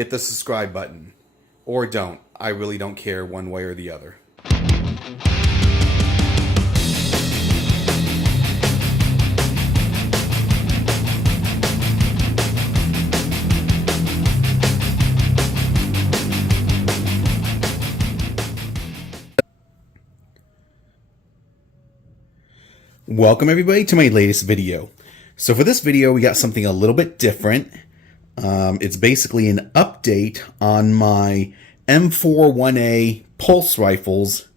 hit the subscribe button. Or don't. I really don't care one way or the other. Welcome everybody to my latest video. So for this video we got something a little bit different. It's basically an update on my M41A pulse rifles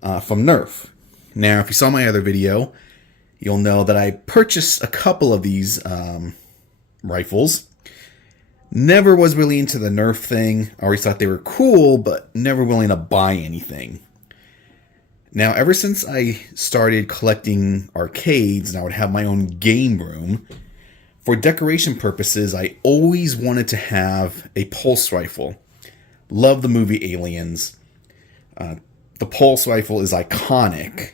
from Nerf. Now if you saw my other video, you'll know that I purchased a couple of these rifles. Never was really into the Nerf thing. I always thought they were cool, but never willing to buy anything. Now, ever since I started collecting arcades and I would have my own game room, for decoration purposes, I always wanted to have a pulse rifle. Love the movie Aliens. The pulse rifle is iconic.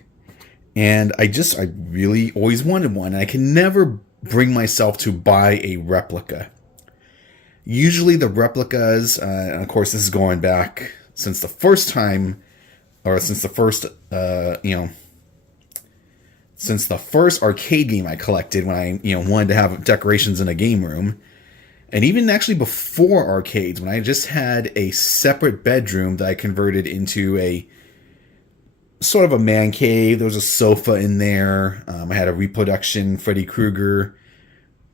And I really always wanted one. And I can never bring myself to buy a replica. Usually the replicas, and of course this is going back since the first time, or since the first, since the first arcade game I collected when I, wanted to have decorations in a game room. And even actually before arcades, when I just had a separate bedroom that I converted into a sort of a man cave. There was a sofa in there. I had a reproduction Freddy Krueger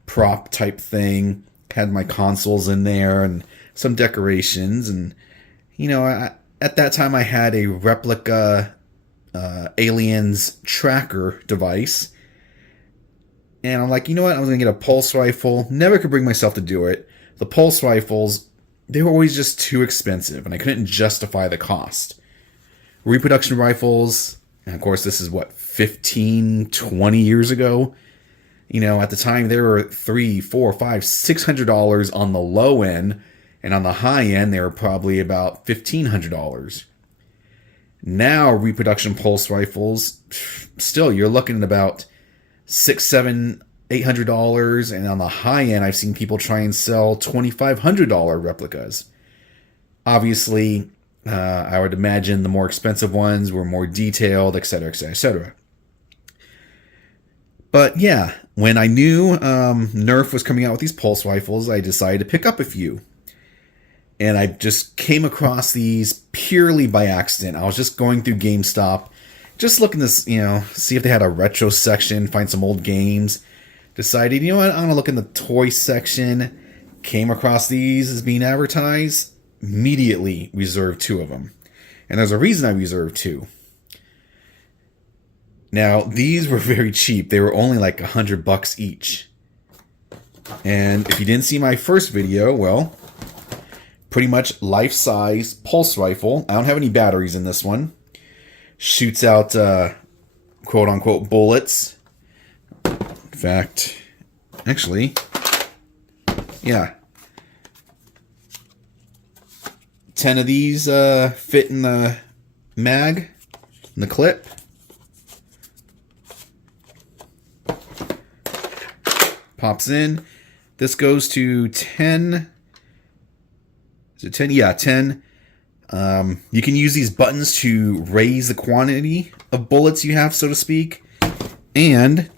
prop type thing. Had my consoles in there and some decorations. And, at that time I had a replica Aliens tracker device. And I'm like, you know what? I was going to get a pulse rifle. Never could bring myself to do it. The pulse rifles, they were always just too expensive, and I couldn't justify the cost. Reproduction rifles, and of course this is what, 15, 20 years ago? At the time they were $300, $400, $500, $600 on the low end, and on the high end they were probably about $1,500. Now reproduction pulse rifles, still you're looking at about $600, $700, $800, and on the high end I've seen people try and sell $2,500 replicas. Obviously, I would imagine the more expensive ones were more detailed, etc., etc., etc. But yeah, when I knew Nerf was coming out with these pulse rifles, I decided to pick up a few. And I just came across these purely by accident. I was just going through GameStop, just looking to, see if they had a retro section, find some old games. Decided, I'm going to look in the toy section. Came across these as being advertised. Immediately reserved 2 of them. And there's a reason I reserved 2. Now, these were very cheap. They were only like $100 each. And if you didn't see my first video, well, pretty much life-size pulse rifle. I don't have any batteries in this one. Shoots out quote-unquote bullets. In fact, actually, yeah. 10 of these fit in the mag, in the clip. Pops in. This goes to 10. Is it 10? Yeah, 10. You can use these buttons to raise the quantity of bullets you have, so to speak. And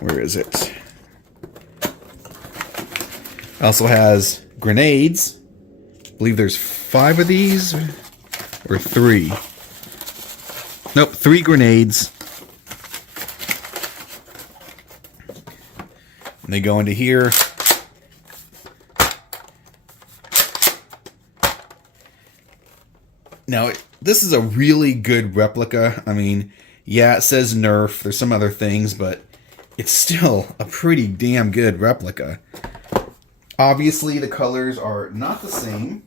where is it? It also has grenades. I believe there's 5 of these or 3. Nope, 3 grenades. And they go into here. Now, this is a really good replica. I mean, yeah, it says Nerf. There's some other things, but it's still a pretty damn good replica. Obviously, the colors are not the same.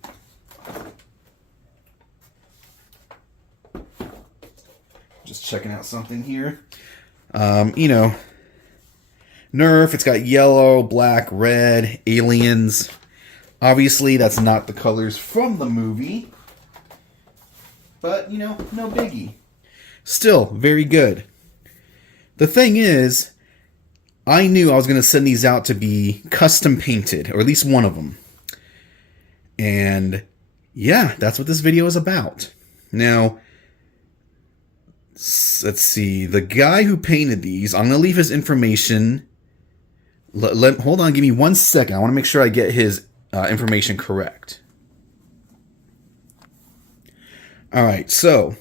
Just checking out something here. Nerf, it's got yellow, black, red, aliens. Obviously, that's not the colors from the movie. But, no biggie. Still, very good. The thing is, I knew I was going to send these out to be custom painted, or at least one of them. And yeah, that's what this video is about. Now, let's see. The guy who painted these, I'm going to leave his information. Hold on, give me 1 second. I want to make sure I get his information correct. All right, so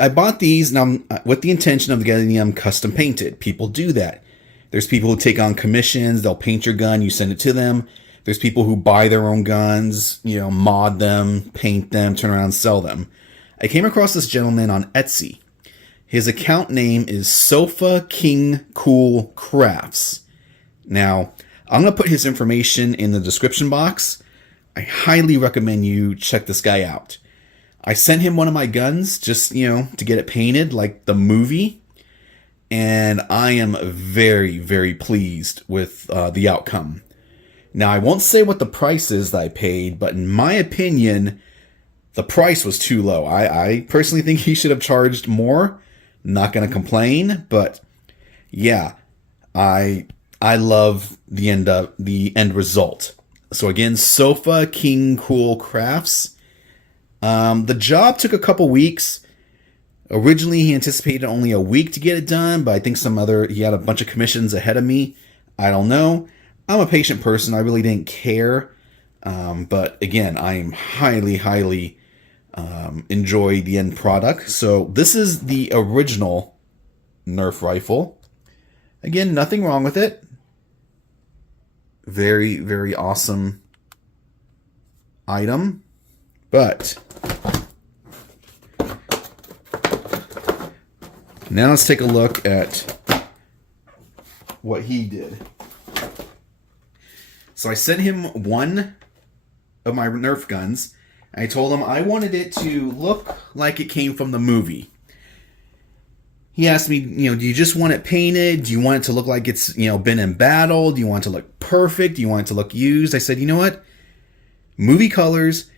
I bought these and I'm with the intention of getting them custom painted. People do that. There's people who take on commissions. They'll paint your gun. You send it to them. There's people who buy their own guns, you know, mod them, paint them, turn around and sell them. I came across this gentleman on Etsy. His account name is SofaKingCoolCrafts. Now, I'm going to put his information in the description box. I highly recommend you check this guy out. I sent him one of my guns just, you know, to get it painted like the movie. And I am very, very pleased with the outcome. Now, I won't say what the price is that I paid, but in my opinion, the price was too low. I personally think he should have charged more. Not going to complain, but yeah, I love the end result. So again, SofaKingCoolCrafts. The job took a couple weeks. Originally, he anticipated only a week to get it done, but I think he had a bunch of commissions ahead of me. I don't know. I'm a patient person. I really didn't care. But again, I am highly enjoy the end product. So this is the original Nerf rifle. Again, nothing wrong with it. Very, very awesome item. But now let's take a look at what he did. So I sent him one of my Nerf guns. And I told him I wanted it to look like it came from the movie. He asked me, you know, do you just want it painted? Do you want it to look like it's, you know, been in battle? Do you want it to look perfect? Do you want it to look used? I said, you know what? Movie colors,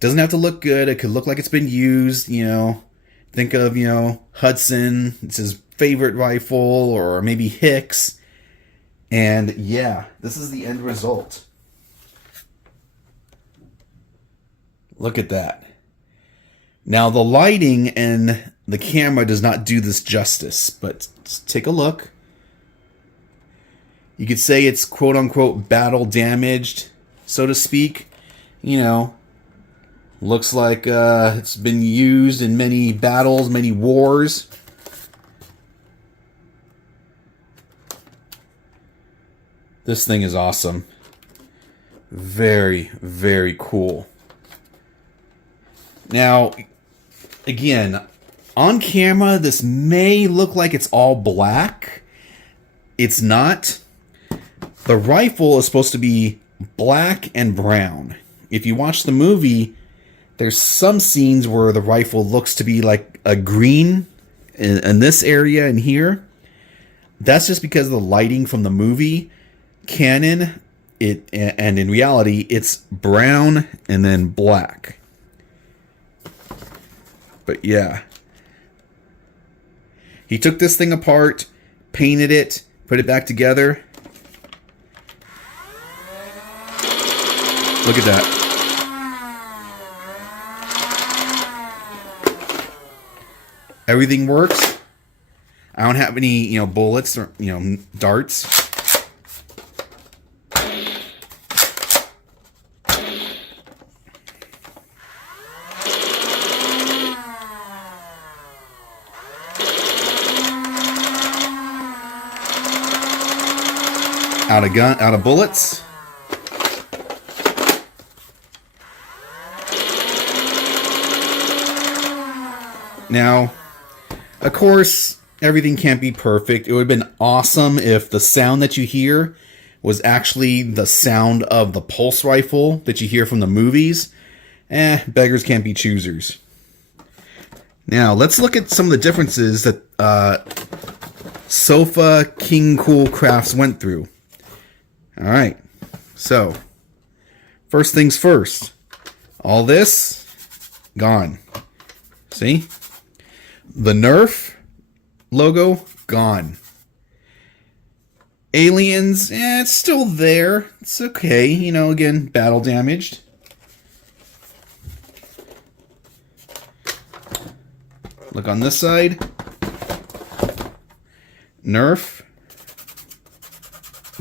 doesn't have to look good. It could look like it's been used, you know. Think of, you know, Hudson. It's his favorite rifle, or maybe Hicks. And yeah, this is the end result. Look at that. Now, the lighting and the camera does not do this justice, but take a look. You could say it's quote-unquote battle damaged, so to speak. You know, looks like it's been used in many battles, many wars. This thing is awesome. Very, very cool. Now, again, on camera, this may look like it's all black. It's not. The rifle is supposed to be black and brown. If you watch the movie, there's some scenes where the rifle looks to be like a green in this area and here. That's just because of the lighting from the movie. Canon, and in reality, it's brown and then black. But yeah. He took this thing apart, painted it, put it back together. Look at that. Everything works. I don't have any, you know, bullets or, you know, darts. Out of bullets. Now, of course, everything can't be perfect. It would have been awesome if the sound that you hear was actually the sound of the pulse rifle that you hear from the movies. Beggars can't be choosers. Now, let's look at some of the differences that SofaKingCoolCrafts went through. Alright, so, first things first. All this, gone. See? The Nerf logo, gone. Aliens, it's still there. It's okay. You know, again, battle damaged. Look on this side. Nerf.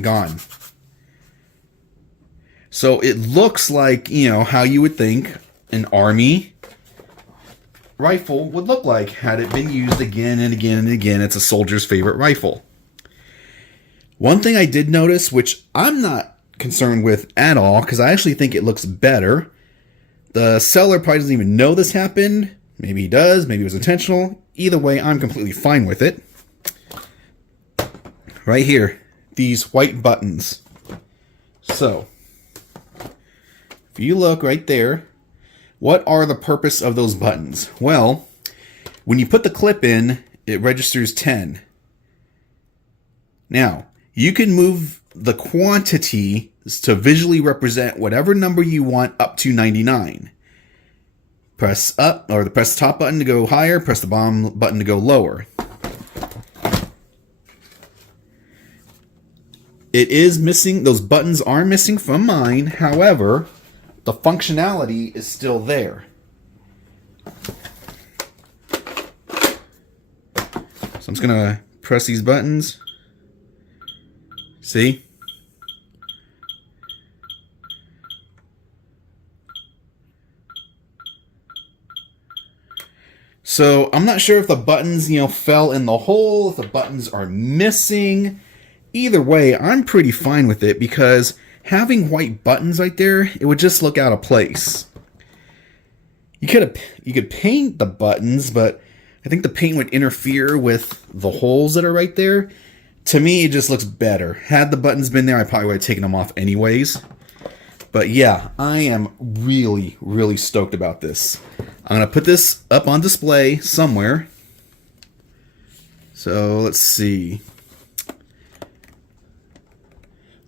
Gone. So it looks like, you know, how you would think an army rifle would look like had it been used again and again and again. It's a soldier's favorite rifle. One thing I did notice, which I'm not concerned with at all, because I actually think it looks better. The seller probably doesn't even know this happened. Maybe he does. Maybe it was intentional. Either way, I'm completely fine with it. Right here, these white buttons. So, if you look right there, what are the purpose of those buttons? Well, when you put the clip in, it registers 10. Now, you can move the quantity to visually represent whatever number you want up to 99. Press up, or press the top button to go higher, press the bottom button to go lower. It is missing, those buttons are missing from mine, however, the functionality is still there. So I'm just gonna press these buttons. See? So I'm not sure if the buttons, you know, fell in the hole, if the buttons are missing. Either way, I'm pretty fine with it because having white buttons right there, it would just look out of place. You could paint the buttons, but I think the paint would interfere with the holes that are right there. To me, it just looks better. Had the buttons been there, I probably would have taken them off anyways. But yeah, I am really, really stoked about this. I'm going to put this up on display somewhere. So let's see.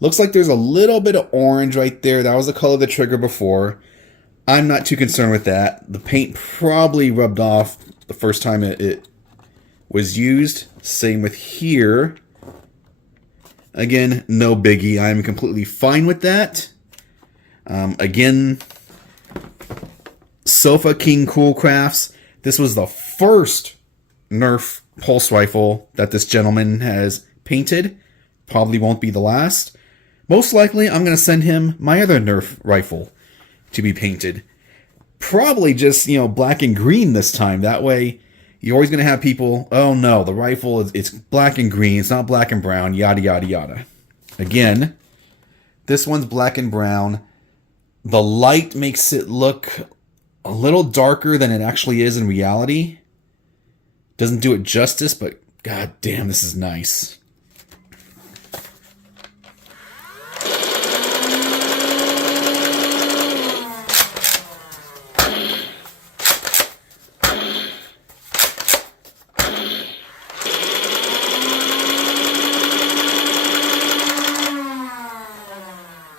Looks like there's a little bit of orange right there. That was the color of the trigger before. I'm not too concerned with that. The paint probably rubbed off the first time it was used. Same with here. Again, no biggie. I'm completely fine with that. Again, SofaKingCoolCrafts. This was the first Nerf pulse rifle that this gentleman has painted. Probably won't be the last. Most likely, I'm going to send him my other Nerf rifle to be painted. Probably just, you know, black and green this time. That way, you're always going to have people, oh no, the rifle, it's black and green. It's not black and brown, yada, yada, yada. Again, this one's black and brown. The light makes it look a little darker than it actually is in reality. Doesn't do it justice, but god damn, this is nice.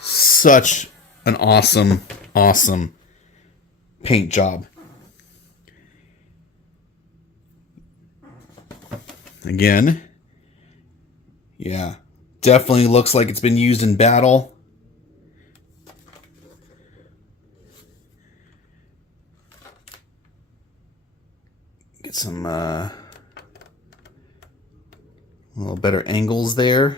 Such an awesome, awesome paint job. Again, yeah, definitely looks like it's been used in battle. Get some a little better angles there.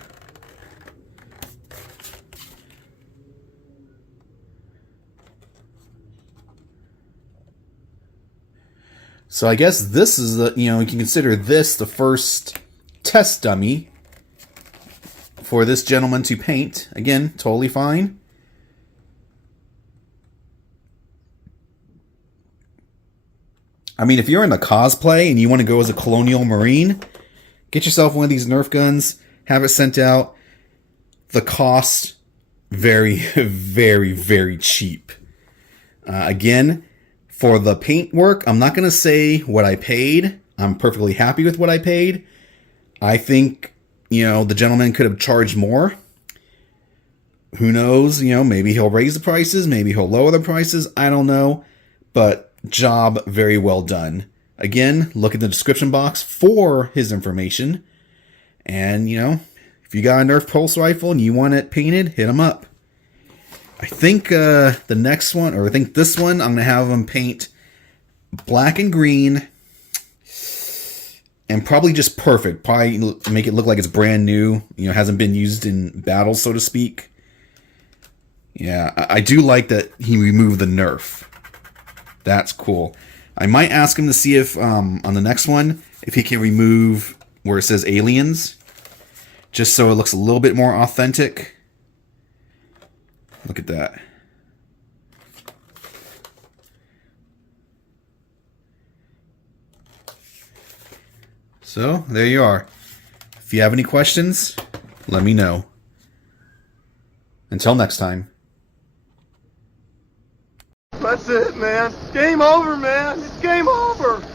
So I guess this is the, you know, you can consider this the first test dummy for this gentleman to paint. Again, totally fine. I mean, if you're in the cosplay and you want to go as a Colonial Marine, get yourself one of these Nerf guns, have it sent out. The cost, very, very, very cheap. Again, for the paint work, I'm not going to say what I paid. I'm perfectly happy with what I paid. I think, you know, the gentleman could have charged more. Who knows? You know, maybe he'll raise the prices. Maybe he'll lower the prices. I don't know. But job very well done. Again, look at the description box for his information. And, you know, If you got a Nerf pulse rifle and you want it painted, hit them up. I think the next one, or I think this one, I'm going to have them paint black and green. And probably just perfect. Probably make it look like it's brand new. You know, hasn't been used in battle, so to speak. Yeah, I do like that he removed the Nerf. That's cool. I might ask him to see if, on the next one, if he can remove where it says aliens. Just so it looks a little bit more authentic. Look at that. So, there you are. If you have any questions, let me know. Until next time. That's it, man. Game over, man. It's game over.